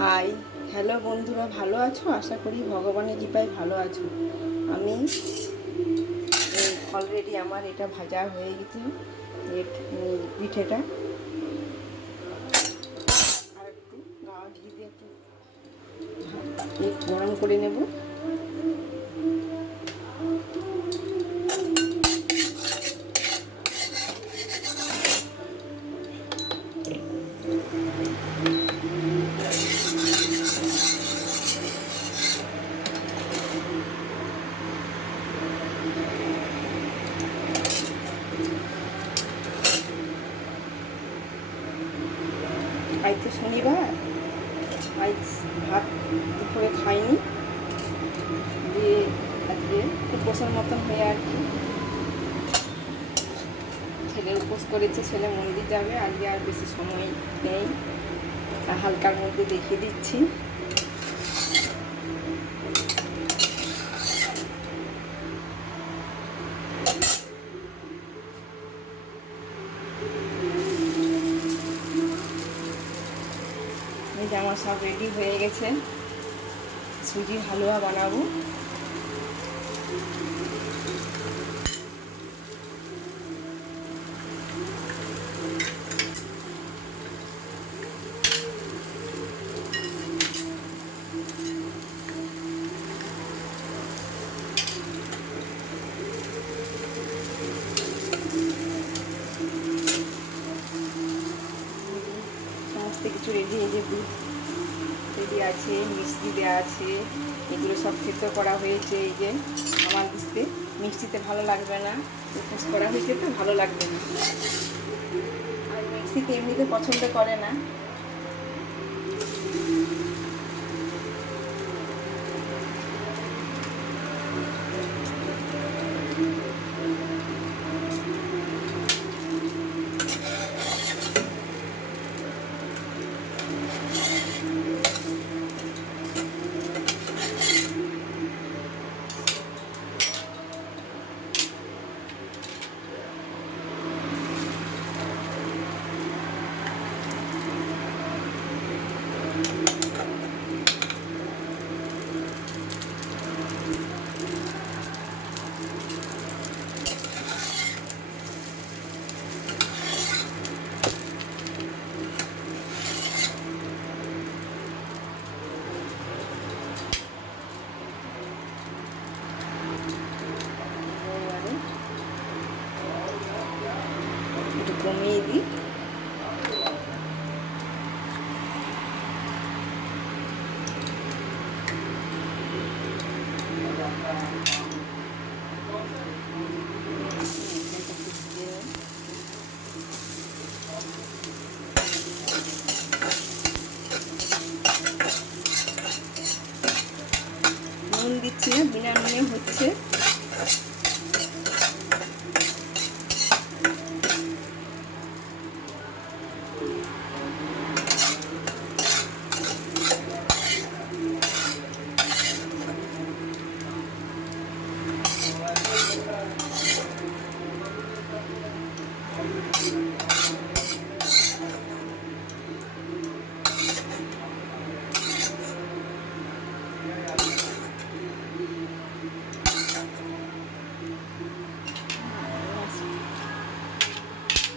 High, hello বন্ধুরা, ভালো আছো? আশা করি ভগবানের কৃপায় ভালো আছো। আমি অলরেডি আমার এটা ভাজা হয়ে গেছে, পিঠেটা। আর একটু গাওয়া ঘি দিয়ে একটু গরম করে নেব। আজ তো শনিবার, আজ ভাত দুপুরে খাইনি, দিয়ে আজকে উপোসের মতন হয়ে আর কি। ছেলে উপোস করেছে, ছেলে মন্দির যাবে আজকে, আর বেশি সময় নেই। হালকার মধ্যে দেখিয়ে দিচ্ছি। এই যে আমার সব রেডি হয়ে গেছে, সুজির হালুয়া বানাবো। সমস্ত কিছু রেডি, এই যে দুধ রেডি আছে, মিষ্টি দেওয়া আছে, এগুলো সব সেদ্ধ করা হয়েছে। এই যে আমার দিতে মিষ্টিতে ভালো লাগবে না, উপোস করা হয়েছে তো ভালো লাগবে না, আর মিষ্টিতে এমনিতে পছন্দ করে না। একটু কমিয়ে দিই। নুন দিচ্ছি না, বিনা নুনে হচ্ছে।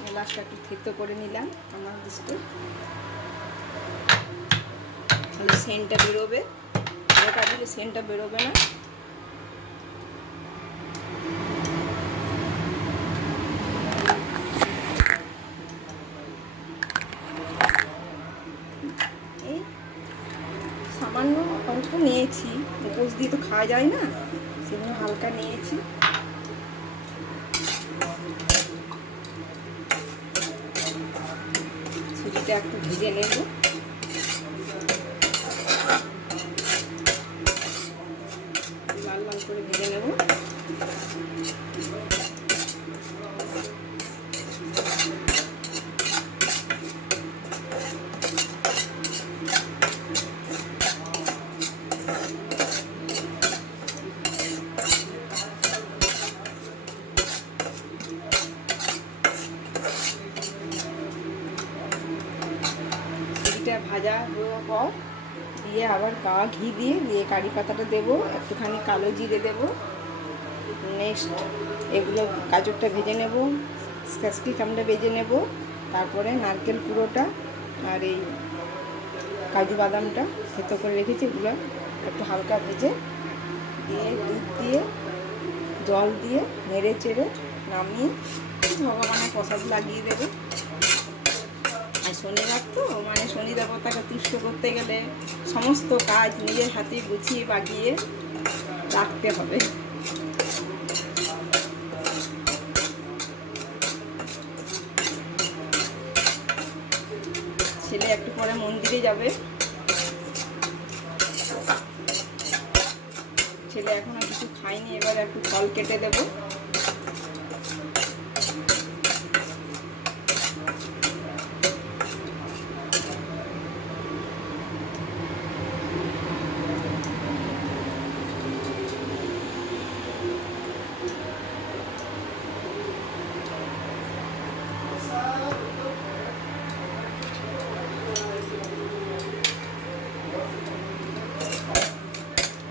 এলাচটা একটু থেতো করে নিলাম আমার দিকে, তাহলে সেন্টটা বেরোবে, ওটা দিলে সেন্টটা বেরোবে না। এই সামান্য অল্প নিয়েছি, উপোস দিয়ে তো খাওয়া যায় না, সেজন্য হালকা নিয়েছি। সুজিটা একটু ভেজে নেব। লাল লাল করে ভেজে নেব। সুজিটা ভাজা হওয়ার পর দিয়ে আবার ঘি দিয়ে দিয়ে কারি পাতাটা দেবো, একটুখানি কালো জিরে দেবো। নেক্সট এগুলো গাজরটা ভেজে নেব, ক্যাপসিকামটা ভেজে নেব, তারপরে নারকেল কুড়োটা আর এই কাজু বাদামটা সেদ্ধ করে রেখেছি এগুলো একটু হালকা ভেজে দিয়ে দুধ দিয়ে জল দিয়ে নেড়ে চেড়ে নামিয়ে ভগবানের প্রসাদ লাগিয়ে দেবে। আর শনিবার তো মানে শনি দেবতাকে তুষ্ট করতে গেলে সমস্ত কাজ নিজের হাতে গুছিয়ে বাগিয়ে রাখতে হবে। ছেলে একটু পরে মন্দিরে যাবে, ছেলে এখনো কিছু খায়নি, এবার একটু ফল কেটে দেবো।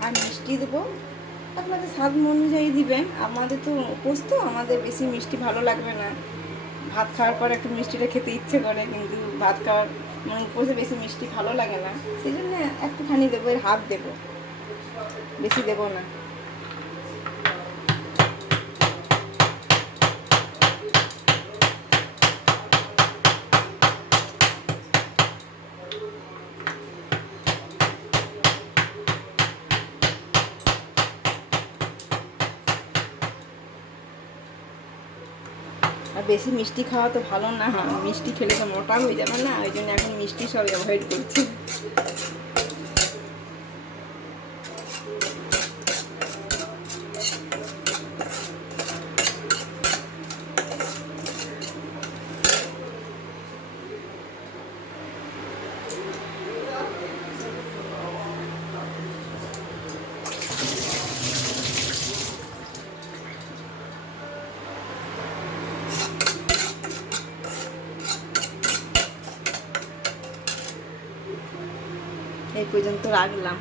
আর মিষ্টি দেবো, আপনাদের স্বাদ অনুযায়ী দিবেন। আমাদের তো উপোস তো, আমাদের বেশি মিষ্টি ভালো লাগবে না। ভাত খাওয়ার পর একটু মিষ্টিটা খেতে ইচ্ছে করে, কিন্তু ভাত খাওয়ার মানে উপোসে বেশি মিষ্টি ভালো লাগে না, সেই জন্য একটুখানি দেবো, এর হাফ দেবো, বেশি দেবো না। আর বেশি মিষ্টি খাওয়া তো ভালো না, মিষ্টি খেলে তো মোটা হয়ে যাবে না, ওই জন্য এখন মিষ্টি সব অ্যাভয়েড করছি। এই পর্যন্ত রাখলাম।